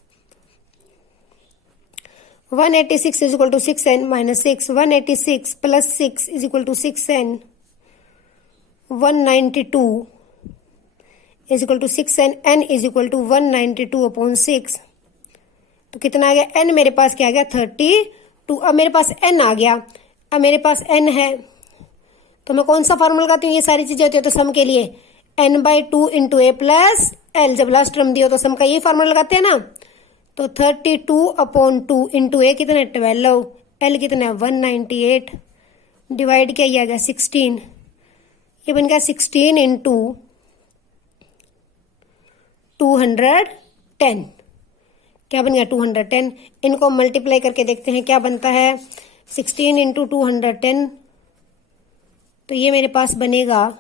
186 is equal to 6n minus 6. 186 plus 6 is equal to 6n. 192 is equal to 6n. n is equal to 192 upon 6. तो कितना आ गया n मेरे पास क्या आ गया 32। अब मेरे पास n आ गया, अब मेरे पास n है तो मैं कौन सा फार्मूला लगाती हूँ, ये सारी चीजें होती है तो सम के लिए n/2 इंटू ए प्लस एल, जब लास्ट टर्म दियो तो सम का ये फार्मूला लगाते हैं ना। तो 32 अपॉन 2 इंटू ए कितना 12, एल कितना 198 डिवाइड किया ये आ गया 16, ये बन गया 16 इंटू 210, क्या बन गया 210। इनको मल्टीप्लाई करके देखते हैं क्या बनता है 16 इंटू 210, तो ये मेरे पास बनेगा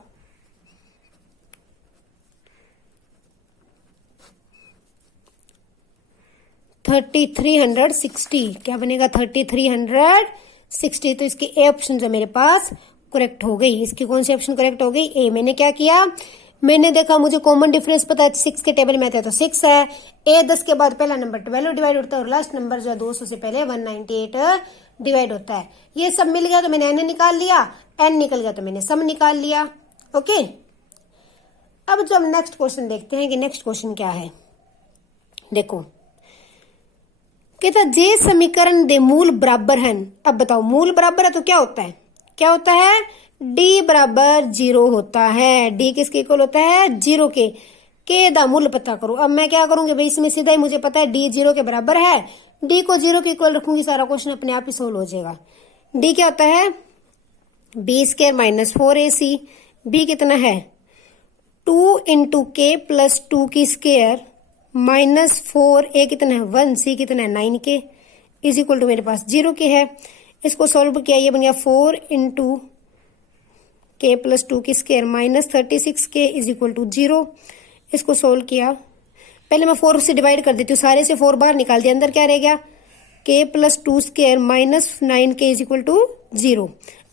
3360। क्या बनेगा 3360। तो इसकी ए ऑप्शन जो मेरे पास करेक्ट हो गई। इसकी कौन सी ऑप्शन करेक्ट हो गई, ए। मैंने क्या किया मैंने देखा मुझे कॉमन डिफरेंस पता है, 6 के टेबल में आता है तो 6 है। ए 10 के बाद पहला नंबर 12 डिवाइड होता है और लास्ट नंबर जो है 200 से पहले 198 डिवाइड होता है। ये सब मिल गया तो मैंने एन निकाल लिया, एन निकल गया तो मैंने सम निकाल लिया। ओके, अब जो हम नेक्स्ट क्वेश्चन देखते हैं कि नेक्स्ट क्वेश्चन क्या है। देखो कहता जे समीकरण दे मूल बराबर हैं। अब बताओ मूल बराबर है तो क्या होता है, क्या होता है, डी बराबर 0 होता है। डी किसके इक्वल होता है, 0 के दा मूल पता करो। अब मैं क्या करूंगी भाई, इसमें सीधा ही मुझे पता है डी 0 के बराबर है, डी को 0 के इक्वल रखूंगी, सारा क्वेश्चन अपने आप ही सोल्व हो जाएगा। डी क्या होता है, B square minus 4ac। B कितना है, 2 इंटू के प्लस 2 की स्क्वायर माइनस 4, ए कितना है 1, सी कितना है 9k इज इक्वल टू मेरे पास 0 के है। इसको सॉल्व किया, ये बन गया 4 इंटू के प्लस 2 की square minus 36k is equal to 0। इसको सोल्व किया, पहले मैं 4 से डिवाइड कर देती हूँ, सारे से 4 बाहर निकाल दिया, अंदर क्या रह गया k plus 2 square minus 9k is equal to 0।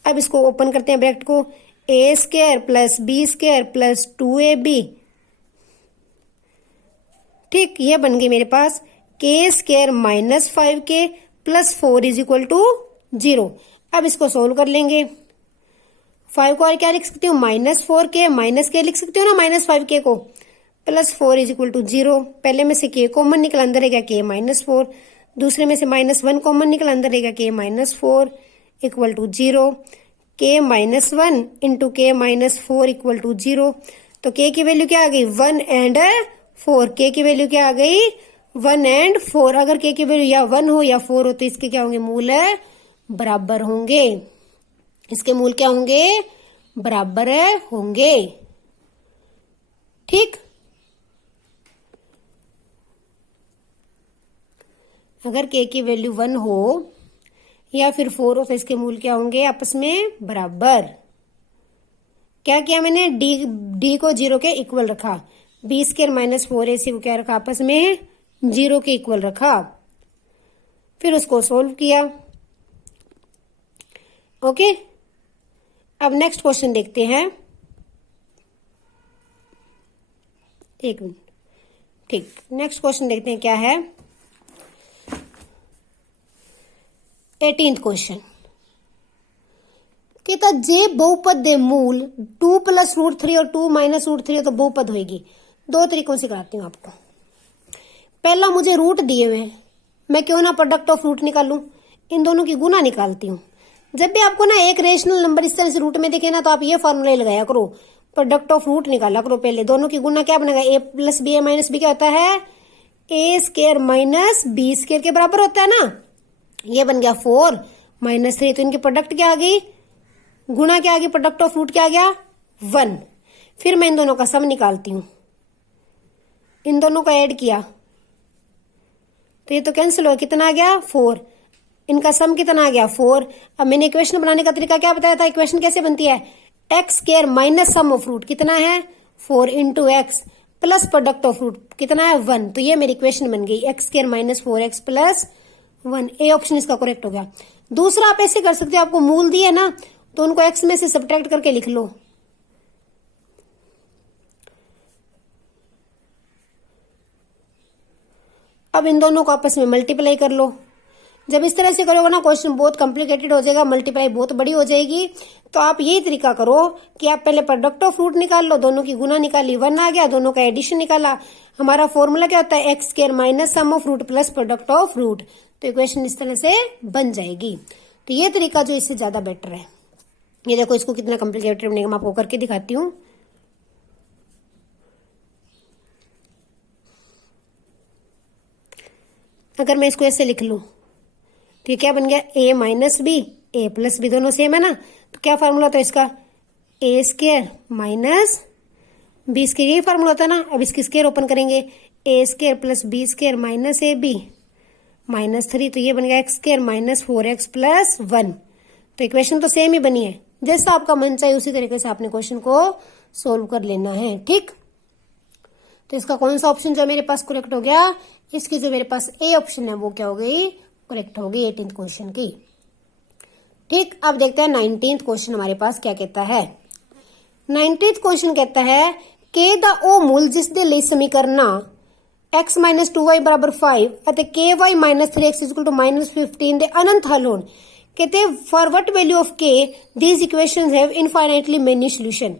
अब इसको ओपन करते हैं ब्रैकेट को, A square plus B square plus 2ab, ठीक, ये बन गई मेरे पास k square minus 5k plus 4 is equal to 0। अब इसको सोल्व कर लेंगे, 5 को और क्या लिख सकती हूँ माइनस 4k, माइनस k लिख सकती हूँ ना माइनस 5k को, प्लस 4 इज इक्वल टू 0। पहले में से k कॉमन निकला, अंदर रहेगा k माइनस 4, दूसरे में से माइनस 1 कॉमन निकला, अंदर रहेगा k minus 4 equal to 0। k minus 1 into k minus 4 equal to 0। तो k की वैल्यू क्या आ गई 1 एंड 4, k की वैल्यू क्या आ गई 1 एंड 4। अगर k की वैल्यू या 1 हो या 4 हो तो इसके क्या होंगे, मूल बराबर होंगे, इसके मूल क्या होंगे, बराबर होंगे। ठीक, अगर k की वैल्यू 1 हो या फिर 4 हो तो इसके मूल क्या होंगे, आपस में बराबर। क्या किया मैंने, d को 0 के इक्वल रखा, बी स्क्वायर माइनस 4ac को क्या रखा, आपस में 0 के इक्वल रखा, फिर उसको सोल्व किया। ओके, अब नेक्स्ट क्वेश्चन देखते हैं, एक मिनट, ठीक, नेक्स्ट क्वेश्चन देखते हैं क्या है। 18th क्वेश्चन कहता जे बहुपद दे मूल 2 प्लस रूट 3 और 2 माइनस रूट 3 तो बहुपद होगी। दो तरीकों से कराती हूँ आपको। पहला, मुझे रूट दिए हुए हैं, मैं क्यों ना प्रोडक्ट ऑफ रूट निकालूं, इन दोनों की गुना निकालती हूँ। जब भी आपको ना एक रेशनल नंबर इस तरह से रूट में दिखे ना तो आप ये फॉर्मूला लगाया करो, प्रोडक्ट ऑफ रूट निकाला करो। पहले दोनों की गुना क्या बनेगा, a plus b, A minus B क्या होता है, A square minus B square के बराबर होता है ना। ये बन गया 4 माइनस 3, तो इनकी प्रोडक्ट क्या आ गई, गुना क्या आ गई, प्रोडक्ट ऑफ रूट क्या आ गया 1। फिर मैं इन दोनों का सम निकालती हूँ, इन दोनों को ऐड किया तो ये तो कैंसिल हो, कितना आ गया 4, इनका सम कितना आ गया 4। अब मैंने इक्वेशन बनाने का तरीका क्या बताया था, इक्वेशन कैसे बनती है, x square minus sum of root कितना है 4 into x plus product of root कितना है 1। तो ये मेरी इक्वेशन बन गई x square minus 4x plus 1। A option इसका करेक्ट हो गया। दूसरा आप ऐसे कर सकते हो, आपको मूल दिया ना तो उनको एक्स में से सब्ट्रैक्ट करके लिख लो। अब इन दोनों को आपस में मल्टीप्लाई कर लो। जब इस तरह से करोगे ना क्वेश्चन बहुत कॉम्प्लिकेटेड हो जाएगा, मल्टीप्लाई बहुत बड़ी हो जाएगी। तो आप यही तरीका करो कि आप पहले प्रोडक्ट ऑफ रूट निकाल लो, दोनों की गुना निकाली 1 आ गया, दोनों का एडिशन निकाला। हमारा फॉर्मूला क्या होता है, x square minus sum of root plus product of root. तो इक्वेशन इस तरह से बन जाएगी। तो ये तरीका जो इससे ज्यादा बेटर है। ये देखो इसको कितना कॉम्प्लिकेटेड बनेगा, मैं आपको करके दिखाती हूँ। अगर मैं इसको ऐसे लिख लूं तो ये क्या बन गया, a minus B, A plus B, दोनों सेम है ना। तो क्या फार्मूला था इसका, A square minus B square, यही फार्मूला होता है ना। अब इसकी स्क्वायर ओपन करेंगे, A square plus B square minus A B minus 3, तो ये बन गया x square minus 4x plus 1। तो इक्वेशन तो सेम ही बनी है, जैसा आपका मन चाहे उसी तरीके से आपने क्वेश्चन को सोल्व कर लेना है। ठीक, तो इसका कौन सा ऑप्शन जो मेरे पास करेक्ट हो गया, इसकी जो मेरे पास ए ऑप्शन है वो क्या हो गई, करेक्ट हो गई 18th क्वेश्चन की। ठीक, अब देखते हैं 19th क्वेश्चन हमारे पास क्या कहता है। 19th क्वेश्चन कहता है k ਦਾ ਉਹ ਮੂਲ ਜਿਸ ਦੇ ਲਈ ਸਮੀਕਰਨਾਂ x minus 2y ਬਰਾਬਰ 5 ਅਤੇ ky minus 3x equal to minus 15 ਦੇ ਅਨੰਤ ਹੱਲ ਹੋਣ। कहते for what value of k these equations have infinitely many solution।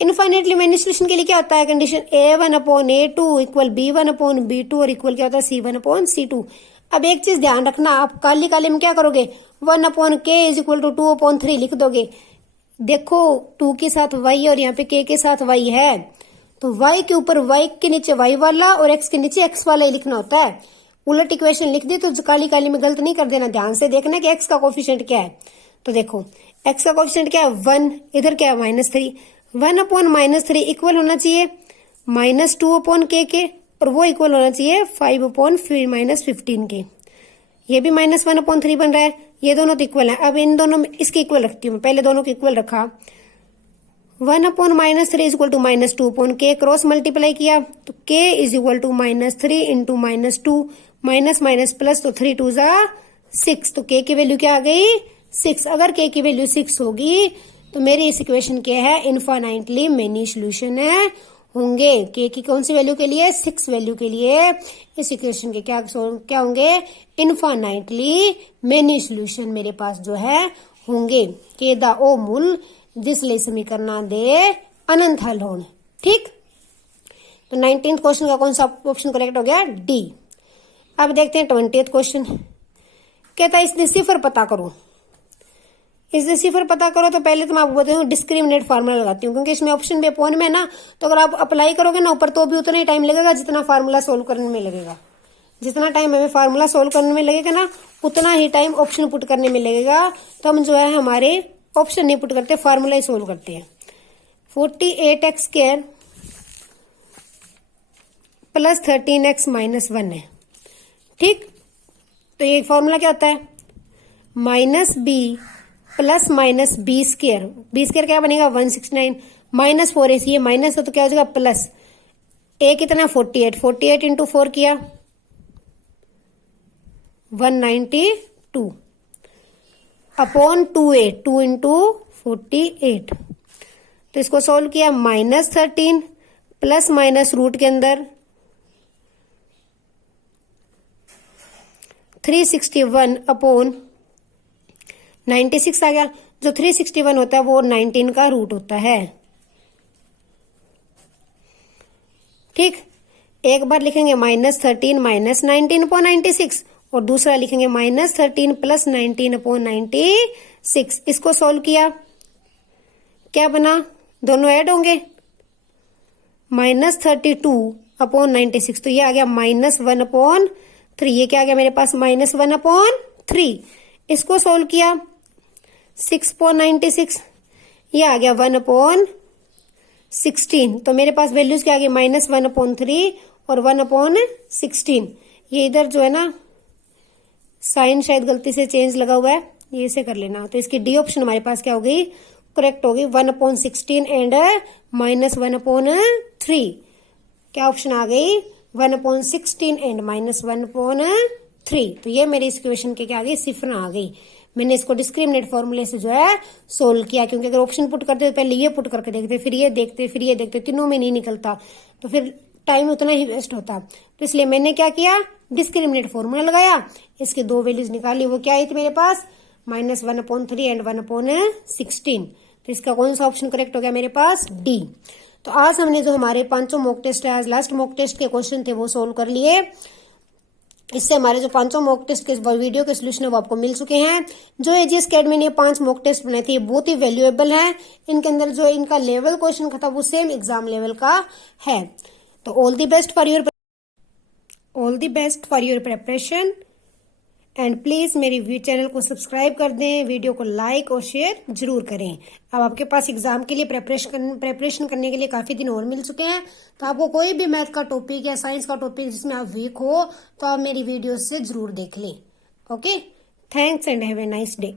Infinitely many solution के लिए क्या होता है कंडीशन a1/a2 इक्वल b1/b2 और इक्वल क्या होता है c1/c2। अब एक चीज ध्यान रखना, आप काली काली में क्या करोगे 1/k इज इक्वल टू 2/3 लिख दोगे। देखो 2 के साथ y और यहाँ पे k के साथ y है, तो y के ऊपर y के नीचे y वाला और x के नीचे x वाला ही लिखना होता है। उलट इक्वेशन लिख दी तो काली काली में गलत नहीं कर देना, ध्यान से देखना कि x का कोफिशिएंट क्या है। तो देखो x का कोफिशिएंट क्या है 1, इधर क्या है -3। 1/-3 इक्वल होना चाहिए -2/k के, और वो इक्वल होना चाहिए 5/-15 के। ये भी -1/3 बन रहा है, ये दोनों तो इक्वल है। अब इन दोनों में इसके इक्वल रखती हूँ मैं, पहले दोनों के इक्वल रखा। 1/-3 is equal to -2/k, cross multiply किया तो k is equal to -3 into -2 minus minus plus, तो 3 2 जा 6, तो k की वैल्यू क्या आ गई 6। अगर k की वैल्यू 6 होगी तो मेरी इस इक्वेशन के है इनफाइनाइटली मेनी सोल्यूशन है होंगे। k की कौन सी वैल्यू के लिए 6 वैल्यू के लिए इस इक्वेशन के क्या होंगे इनफाइनाइटली मेनी सोल्यूशन मेरे पास जो है होंगे। k ਦਾ ਉਹ मूल जिस ਲਈ समीकरणा दे अनंत हल होने। ठीक, तो 19th क्वेश्चन का कौन सा ऑप्शन करेक्ट हो गया डी। अब देखते हैं 20th क्वेश्चन। कहता है इसने सिफर पता करो। इसने सिफर पता करो तो पहले तो मैं आपको बताऊं डिस्क्रिमिनेट फार्मूला लगाती हूँ, क्योंकि इसमें ऑप्शन भी अपॉन में है ना, तो अगर आप अप्लाई करोगे ना ऊपर तो भी उतना ही टाइम लगेगा जितना फार्मूला सोल्व करने में लगेगा। जितना टाइम हमें फार्मूला सोल्व करने में लगेगा ना उतना ही टाइम ऑप्शन पुट करने में लगेगा। तो हम जो है हमारे ऑप्शन नहीं पुट करते, फार्मूला ही सोल्व करते हैं। 48x² प्लस 13x माइनस 1 है। ठीक, तो ये फॉर्मूला क्या होता है -b plus minus b²। b² क्या बनेगा 169 माइनस 4ac, ये माइनस है तो क्या हो जाएगा प्लस। a कितना 48 इंटू 4 किया 192 अपॉन 2a, 2 इंटू 48। तो इसको सॉल्व किया -13 प्लस माइनस रूट के अंदर 361 अपॉन 96 आ गया। जो 361 होता है वो 19 का रूट होता है। ठीक, एक बार लिखेंगे -13 माइनस 19 अपॉन 96 और दूसरा लिखेंगे -13 प्लस 19 अपॉन 96। इसको सॉल्व किया क्या बना, दोनों ऐड होंगे -32 अपॉन 96, तो ये आ गया -1/3। ये क्या आ गया मेरे पास -1/3। इसको सॉल्व किया 6/96, ये आ गया 1/16। तो मेरे पास वैल्यूज क्या आ गई -1/3 और 1/16। ये इधर जो है ना साइन शायद गलती से चेंज लगा हुआ है, ये इसे कर लेना। तो इसकी डी ऑप्शन हमारे पास क्या हो गई करेक्ट होगी 1/16 एंड -1/3। क्या ऑप्शन आ गई 1/16 एंड -1/3। तो ये मेरी इस इक्वेशन के क्या आ गई सिफर आ गई। मैंने इसको डिस्क्रिमिनेट फॉर्मूले से जो है सोल्व किया, क्योंकि अगर ऑप्शन पुट करते तो पहले ये पुट करके देखते फिर ये देखते फिर ये देखते, तीनों में नहीं निकलता तो फिर टाइम उतना ही वेस्ट होता। तो इसलिए मैंने क्या किया डिस्क्रिमिनेट फॉर्मूला लगाया, इसके दो वैल्यूज निकाली। वो क्या आई थी मेरे पास -1/3 एंड 1/16। तो इसका कौन सा ऑप्शन करेक्ट हो गया मेरे पास डी। तो आज हमने जो हमारे 5 मॉक टेस्ट है, आज लास्ट मॉक टेस्ट के क्वेश्चन थे वो सोल्व कर लिए। इससे हमारे जो 5 मॉक टेस्ट के वीडियो के सोल्यूशन है वो आपको मिल चुके हैं। जो एजीएस अकेडमी ने 5 मॉक टेस्ट बनाए थे ये बहुत ही वैल्यूएबल है। इनके अंदर जो इनका लेवल क्वेश्चन था वो सेम एग्जाम लेवल का है। तो all the best for your preparation and please मेरी चैनल को सब्सक्राइब कर दें, वीडियो को लाइक और शेयर जरूर करें। अब आपके पास एग्जाम के लिए प्रिपरेशन करने के लिए काफी दिन और मिल चुके हैं। तो आपको कोई भी मैथ का टॉपिक या साइंस का टॉपिक जिसमें आप वीक हो तो आप मेरी वीडियो से जरूर देख लें। Okay, thanks and have a nice day.